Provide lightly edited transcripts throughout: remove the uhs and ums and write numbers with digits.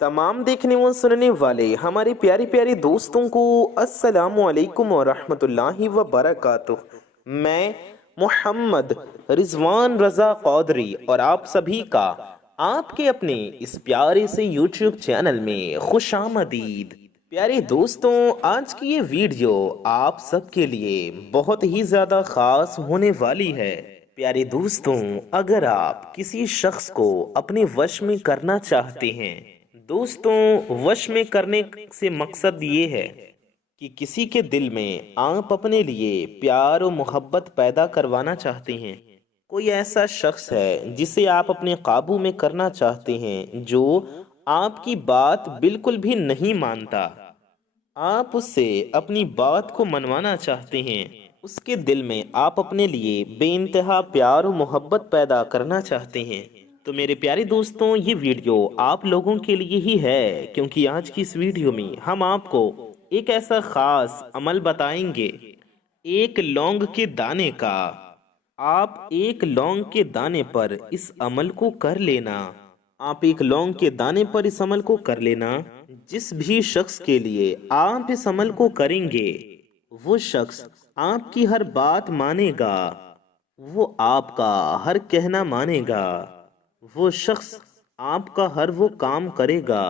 तमाम देखने व सुनने वाले हमारे प्यारे प्यारे दोस्तों को अस्सलामु अलैकुम व रहमतुल्लाहि व बरकातुह। मैं मोहम्मद रिजवान रज़ा कौदरी और आप सभी का आपके अपने इस प्यारे से यूट्यूब चैनल में खुशामदीद। प्यारे दोस्तों, आज की ये वीडियो आप सबके लिए बहुत ही ज़्यादा ख़ास होने वाली है। प्यारे दोस्तों, अगर आप किसी शख्स को अपने वश में करना चाहते हैं, दोस्तों वश में करने से मकसद ये है कि किसी के दिल में आप अपने लिए प्यार और मोहब्बत पैदा करवाना चाहते हैं। कोई ऐसा शख्स है जिसे आप अपने काबू में करना चाहते हैं, जो आपकी बात बिल्कुल भी नहीं मानता। आप उससे अपनी बात को मनवाना चाहते हैं। उसके दिल में आप अपने लिए बेइंतहा प्यार और मोहब्बत पैदा करना चाहते हैं। तो मेरे प्यारे दोस्तों, ये वीडियो आप लोगों के लिए ही है, क्योंकि आज की इस वीडियो में हम आपको एक ऐसा खास अमल बताएंगे, एक लौंग के दाने का। आप एक लौंग के दाने पर इस अमल को कर लेना। आप एक लौंग के दाने पर इस अमल को कर लेना। जिस भी शख्स के लिए आप इस अमल को करेंगे, वो शख्स आपकी हर बात मानेगा, वो आपका हर कहना मानेगा, वो शख्स आपका हर वो काम करेगा।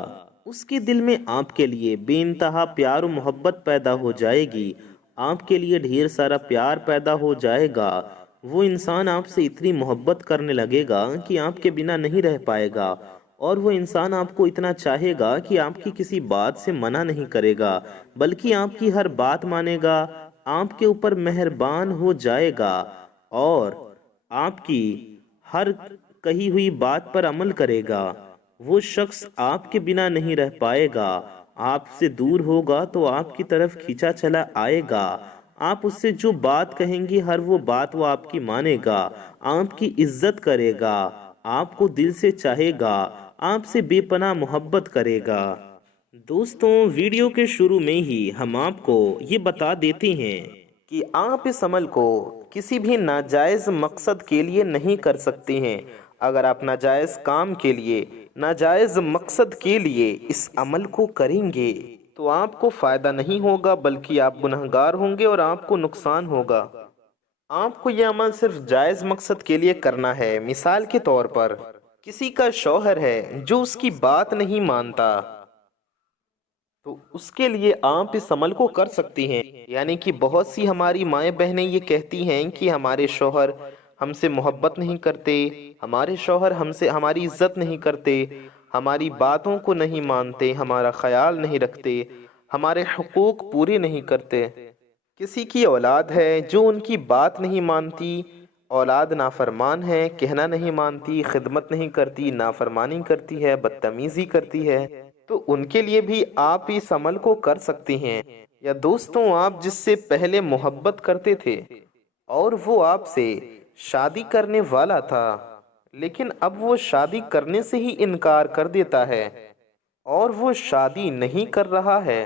उसके दिल में आपके लिए बेइंतहा प्यार और मोहब्बत पैदा हो जाएगी। आपके लिए ढेर सारा प्यार पैदा हो जाएगा। वो इंसान आपसे इतनी मोहब्बत करने लगेगा कि आपके बिना नहीं रह पाएगा। और वो इंसान आपको इतना चाहेगा कि आपकी किसी बात से मना नहीं करेगा, बल्कि आपकी हर बात मानेगा, आपके ऊपर मेहरबान हो जाएगा और आपकी हर कही हुई बात पर अमल करेगा। वो शख्स आपके बिना नहीं रह पाएगा। आपसे दूर होगा तो आपकी तरफ खींचा चला आएगा। आप उससे जो बात कहेंगे, हर वो बात वो आपकी मानेगा, आपकी इज्जत करेगा, आपको दिल से चाहेगा, आपसे बेपनाह मोहब्बत करेगा। दोस्तों, वीडियो के शुरू में ही हम आपको ये बता देते हैं कि आप इस अमल को किसी भी नाजायज मकसद के लिए नहीं कर सकते हैं। अगर आप नाजायज काम के लिए, नाजायज मकसद के लिए इस अमल को करेंगे तो आपको फायदा नहीं होगा, बल्कि आप गुनहगार होंगे और आपको नुकसान होगा। आपको यह अमल सिर्फ जायज मकसद के लिए करना है। मिसाल के तौर पर, किसी का शौहर है जो उसकी बात नहीं मानता, तो उसके लिए आप इस अमल को कर सकती हैं। यानी कि बहुत सी हमारी माएँ बहनें ये कहती हैं कि हमारे शौहर हमसे मोहब्बत नहीं करते, हमारे शौहर हमसे हमारी इज्जत नहीं करते, हमारी बातों को नहीं मानते, हमारा ख्याल नहीं रखते, हमारे हुकूक पूरे नहीं करते। किसी की औलाद है जो उनकी बात नहीं मानती, औलाद नाफरमान है, कहना नहीं मानती, खिदमत नहीं करती, नाफरमानी करती है, बदतमीजी करती है, तो उनके लिए भी आप इस अमल को कर सकते हैं। या दोस्तों, आप जिससे पहले मोहब्बत करते थे और वो आपसे शादी करने वाला था, लेकिन अब वो शादी करने से ही इनकार कर देता है और वो शादी नहीं कर रहा है,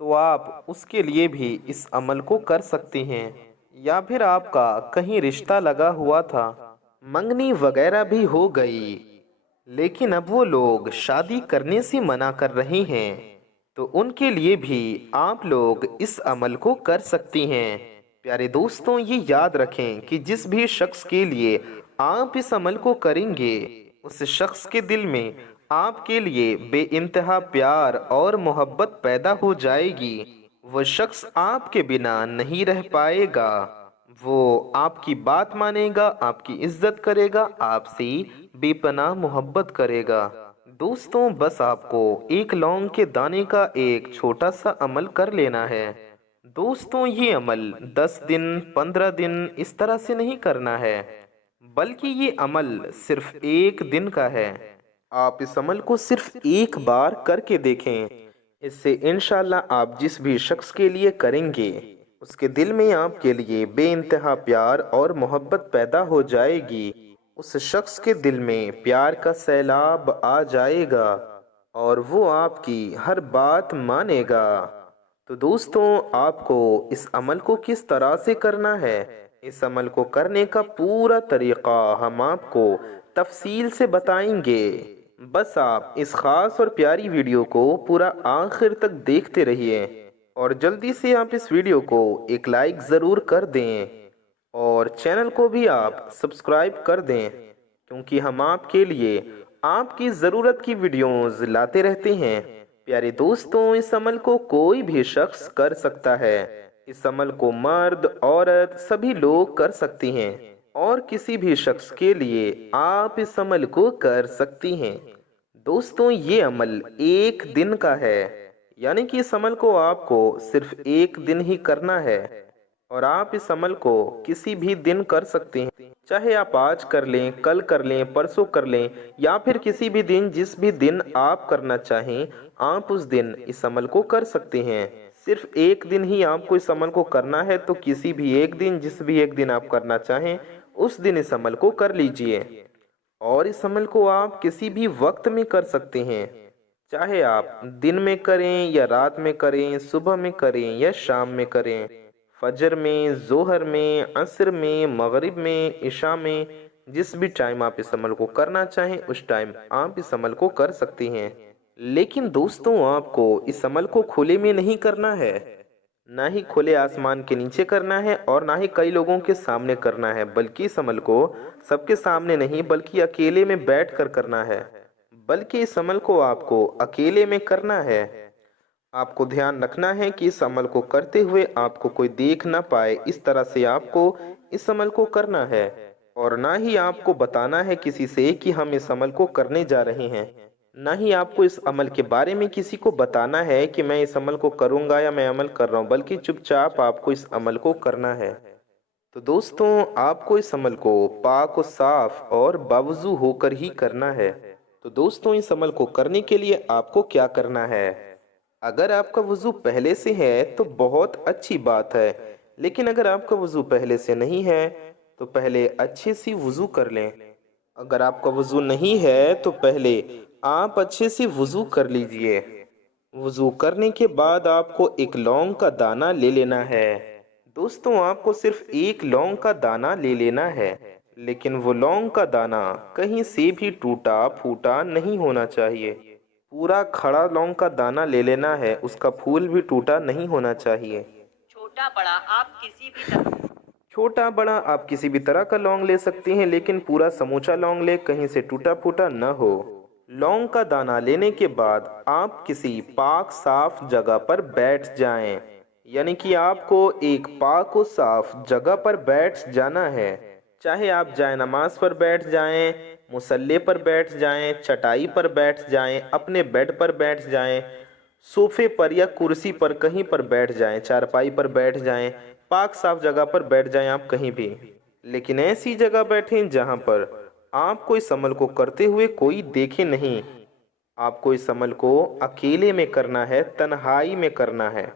तो आप उसके लिए भी इस अमल को कर सकते हैं। या फिर आपका कहीं रिश्ता लगा हुआ था, मंगनी वगैरह भी हो गई, लेकिन अब वो लोग शादी करने से मना कर रहे हैं, तो उनके लिए भी आप लोग इस अमल को कर सकती हैं। प्यारे दोस्तों, ये याद रखें कि जिस भी शख्स के लिए आप इस अमल को करेंगे, उस शख्स के दिल में आपके लिए बेइंतहा प्यार और मोहब्बत पैदा हो जाएगी। वो शख्स आपके बिना नहीं रह पाएगा। वो आपकी बात मानेगा, आपकी इज्जत करेगा, आपसे बेपनाह मोहब्बत करेगा। दोस्तों, बस आपको एक लौंग के दाने का एक छोटा सा अमल कर लेना है। दोस्तों, ये अमल 10 दिन 15 दिन इस तरह से नहीं करना है, बल्कि ये अमल सिर्फ एक दिन का है। आप इस अमल को सिर्फ एक बार करके देखें। इससे इंशाल्लाह आप जिस भी शख्स के लिए करेंगे, उसके दिल में आपके लिए बेइंतहा प्यार और मोहब्बत पैदा हो जाएगी। उस शख्स के दिल में प्यार का सैलाब आ जाएगा और वो आपकी हर बात मानेगा। तो दोस्तों, आपको इस अमल को किस तरह से करना है, इस अमल को करने का पूरा तरीक़ा हम आपको तफसील से बताएंगे। बस आप इस खास और प्यारी वीडियो को पूरा आखिर तक देखते रहिए और जल्दी से आप इस वीडियो को एक लाइक ज़रूर कर दें और चैनल को भी आप सब्सक्राइब कर दें, क्योंकि हम आपके लिए आपकी ज़रूरत की वीडियोस लाते रहते हैं। प्यारे दोस्तों, इस अमल को कोई भी शख्स कर सकता है। इस अमल को मर्द औरत सभी लोग कर सकती हैं और किसी भी शख्स के लिए आप इस अमल को कर सकती हैं। दोस्तों, ये अमल एक दिन का है, यानी कि इस अमल को आपको सिर्फ एक दिन ही करना है और आप इस अमल को किसी भी दिन कर सकते हैं। चाहे आप आज कर लें, कल कर लें, परसों कर लें या फिर किसी भी दिन, जिस भी दिन आप करना चाहें आप उस दिन इस अमल को कर सकते हैं। सिर्फ एक दिन ही आपको इस अमल को करना है, तो किसी भी एक दिन, जिस भी एक दिन आप करना चाहें उस दिन इस अमल को कर लीजिए। और इस अमल को आप किसी भी वक्त में कर सकते हैं, चाहे आप दिन में करें या रात में करें, सुबह में करें या शाम में करें, फजर में, जोहर में, असर में, मगरिब में, इशा में, जिस भी टाइम आप इस अमल को करना चाहें उस टाइम आप इस अमल को कर सकते हैं। लेकिन दोस्तों, आपको इस अमल को खुले में नहीं करना है, ना ही खुले आसमान के नीचे करना है और ना ही कई लोगों के सामने करना है, बल्कि इस अमल को सबके सामने नहीं बल्कि अकेले में बैठकर करना है। बल्कि इस अमल को आपको अकेले में करना है। आपको ध्यान रखना है कि इस अमल को करते हुए आपको कोई देख ना पाए, इस तरह से आपको इस अमल को करना है। और ना ही आपको बताना है किसी से कि हम इस अमल को करने जा रहे हैं, ना ही आपको इस अमल के बारे में किसी को बताना है कि मैं इस अमल को करूंगा या मैं अमल कर रहा हूं, बल्कि चुपचाप आपको इस अमल को करना है। तो दोस्तों, आपको इस अमल को पाक और साफ और बावजू होकर ही करना है। तो दोस्तों, इस अमल को करने के लिए आपको क्या करना है? अगर आपका वज़ू पहले से है तो बहुत अच्छी बात है, लेकिन अगर आपका वज़ू पहले से नहीं है तो पहले अच्छे से वज़ू कर लें। अगर आपका वज़ू नहीं है तो पहले आप अच्छे से वज़ू कर लीजिए। वज़ू करने के बाद आपको एक लौंग का दाना ले लेना है। दोस्तों, आपको सिर्फ एक लौंग का दाना ले लेना है, लेकिन वो लौंग का दाना कहीं से भी टूटा फूटा नहीं होना चाहिए। पूरा खड़ा लौंग का दाना ले लेना है, उसका फूल भी टूटा नहीं होना चाहिए। छोटा बड़ा आप किसी भी तरह का लौंग ले सकते हैं, लेकिन पूरा समूचा लौंग ले, कहीं से टूटा फूटा न हो। लौंग का दाना लेने के बाद आप किसी पाक साफ जगह पर बैठ जाएं, यानी कि आपको एक पाक और साफ जगह पर बैठ जाना है। चाहे आप जाए नमाज पर बैठ जाएं, मुसल्ले पर बैठ जाएं, चटाई पर बैठ जाएं, अपने बेड पर बैठ जाएं, सोफे पर या कुर्सी पर कहीं पर बैठ जाएं, चारपाई पर बैठ जाएं, पाक साफ जगह पर बैठ जाएं आप कहीं भी। लेकिन ऐसी जगह बैठें जहां पर आपको इस अमल को करते हुए कोई देखे नहीं। आपको इस अमल को अकेले में करना है, तन्हाई में करना है।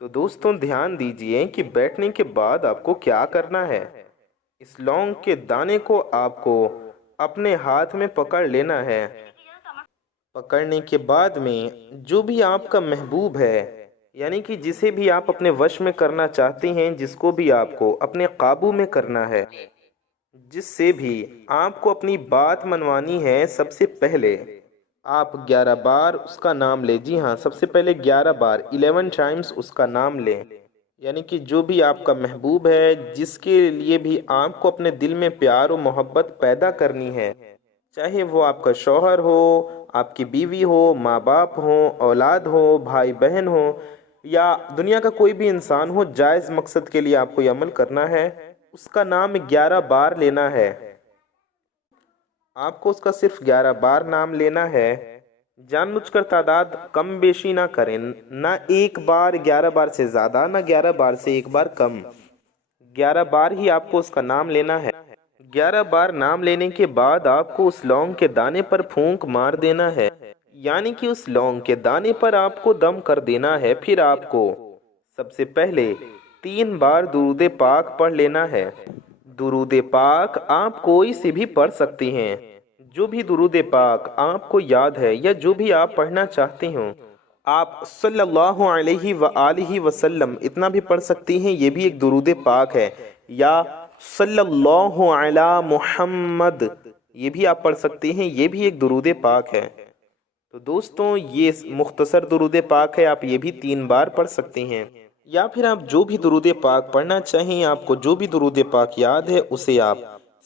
तो दोस्तों, ध्यान दीजिए कि बैठने के बाद आपको क्या करना है। इस लौंग के दाने को आपको अपने हाथ में पकड़ लेना है। पकड़ने के बाद में जो भी आपका महबूब है, यानी कि जिसे भी आप अपने वश में करना चाहते हैं, जिसको भी आपको अपने काबू में करना है, जिससे भी आपको अपनी बात मनवानी है, सबसे पहले आप 11 बार उसका नाम लें। जी हाँ, सबसे पहले 11 बार 11 टाइम्स उसका नाम लें। यानी कि जो भी आपका महबूब है, जिसके लिए भी आपको अपने दिल में प्यार और मोहब्बत पैदा करनी है, चाहे वो आपका शौहर हो, आपकी बीवी हो, माँ बाप हो, औलाद हो, भाई बहन हो या दुनिया का कोई भी इंसान हो, जायज़ मकसद के लिए आपको ये अमल करना है। उसका नाम 11 बार लेना है। आपको उसका सिर्फ 11 बार नाम लेना है। जानबूझकर तादाद कम बेशी ना करें, ना एक बार 11 बार से ज़्यादा, ना 11 बार से एक बार कम। 11 बार ही आपको उसका नाम लेना है। 11 बार नाम लेने के बाद आपको उस लौंग के दाने पर फूंक मार देना है, यानी कि उस लौंग के दाने पर आपको दम कर देना है। फिर आपको सबसे पहले 3 बार दुरूद पाक पढ़ लेना है। दुरूद पाक आप कोई से भी पढ़ सकते हैं, जो भी दुरूद पाक आपको याद है या जो भी आप पढ़ना चाहते हो। आप सल्लल्लाहु अलैहि व आलिहि वसल्लम इतना भी पढ़ सकती हैं, ये भी एक दुरूद पाक है। या सल्लल्लाहु अला मुहम्मद, یہ بھی آپ پڑھ سکتے ہیں، یہ بھی ایک درود پاک ہے۔ تو دوستوں یہ مختصر درود پاک ہے، آپ یہ بھی 3 بار پڑھ سکتے ہیں، یا پھر آپ جو بھی درود پاک پڑھنا چاہیں، آپ کو جو بھی درود پاک یاد ہے اسے آپ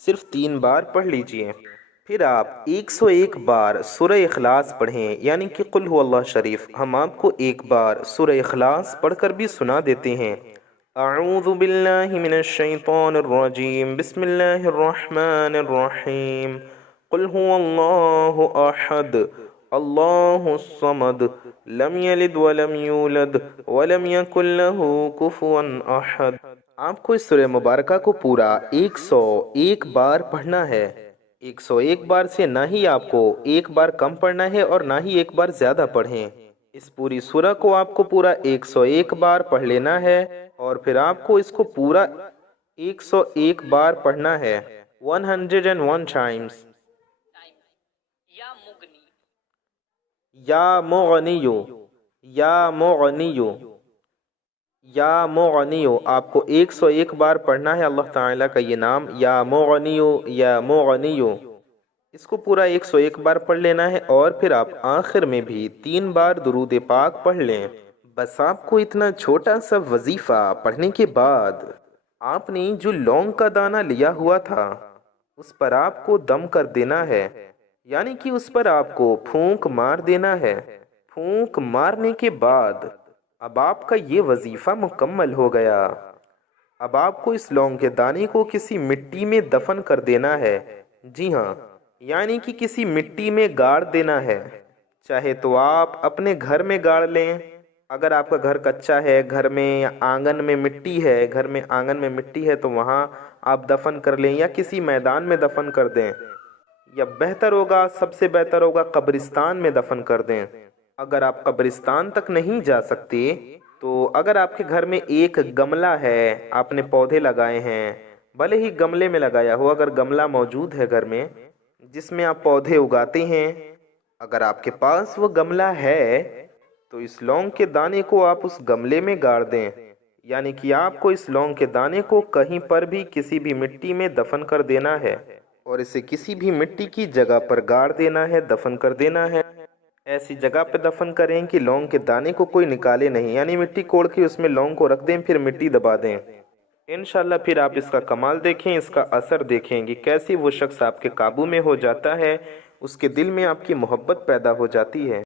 صرف 3 بار پڑھ لیجئے۔ پھر آپ 101 بار سورہ اخلاص پڑھیں، یعنی کہ قل هو اللہ شریف۔ ہم آپ کو ایک بار سورہ اخلاص پڑھ کر بھی سنا دیتے ہیں۔ اعوذ باللہ من الشیطان الرجیم، بسم اللہ الرحمن الرحیم، قل هو اللہ احد اللہ الصمد لم یلد ولم یولد ولم یکن له کفوا احد۔ آپ کو اس سورہ مبارکہ کو پورا 101 بار پڑھنا ہے۔ 101 بار سے نہ ہی آپ کو ایک بار کم پڑھنا ہے اور نہ ہی ایک بار زیادہ پڑھیں۔ اس پوری سورہ کو آپ کو پورا 101 بار پڑھ لینا ہے، اور پھر آپ کو اس کو پورا 101 بار پڑھنا ہے، 101 times۔ یا مغنیو، یا مغنیو، یا مغنیو، آپ کو 101 بار پڑھنا ہے اللہ تعالیٰ کا یہ نام، یا مغنیو، یا مغنیو۔ اس کو پورا 101 بار پڑھ لینا ہے، اور پھر آپ آخر میں بھی 3 بار درود پاک پڑھ لیں۔ بس آپ کو اتنا چھوٹا سا وظیفہ پڑھنے کے بعد آپ نے جو لونگ کا دانہ لیا ہوا تھا اس پر آپ کو دم کر دینا ہے، یعنی کہ اس پر آپ کو پھونک مار دینا ہے۔ پھونک مارنے کے بعد اب آپ کا یہ وظیفہ مکمل ہو گیا۔ اب آپ کو اس لونگ کے دانے کو کسی مٹی میں دفن کر دینا ہے، جی ہاں، یعنی کہ کسی مٹی میں گاڑ دینا ہے۔ چاہے تو آپ اپنے گھر میں گاڑ لیں، اگر آپ کا گھر کچا ہے، گھر میں آنگن میں مٹی ہے، گھر میں آنگن میں مٹی ہے تو وہاں آپ دفن کر لیں، یا کسی میدان میں دفن کر دیں، یا بہتر ہوگا، سب سے بہتر ہوگا قبرستان میں دفن کر دیں۔ اگر آپ قبرستان تک نہیں جا سکتے تو اگر آپ کے گھر میں ایک گملہ ہے، آپ نے پودے لگائے ہیں، بھلے ہی گملے میں لگایا ہو، اگر گملہ موجود ہے گھر میں جس میں آپ پودے اگاتے ہیں، اگر آپ کے پاس وہ گملہ ہے تو اس لونگ کے دانے کو آپ اس گملے میں گاڑ دیں، یعنی کہ آپ کو اس لونگ کے دانے کو کہیں پر بھی کسی بھی مٹی میں دفن کر دینا ہے، اور اسے کسی بھی مٹی کی جگہ پر گاڑ دینا ہے، دفن کر دینا ہے۔ ایسی جگہ پہ دفن کریں کہ لونگ کے دانے کو کوئی نکالے نہیں، یعنی مٹی کوڑ کے اس میں لونگ کو رکھ دیں، پھر مٹی دبا دیں۔ انشاءاللہ پھر آپ اس کا کمال دیکھیں، اس کا اثر دیکھیں کہ کیسے وہ شخص آپ کے قابو میں ہو جاتا ہے، اس کے دل میں آپ کی محبت پیدا ہو جاتی ہے۔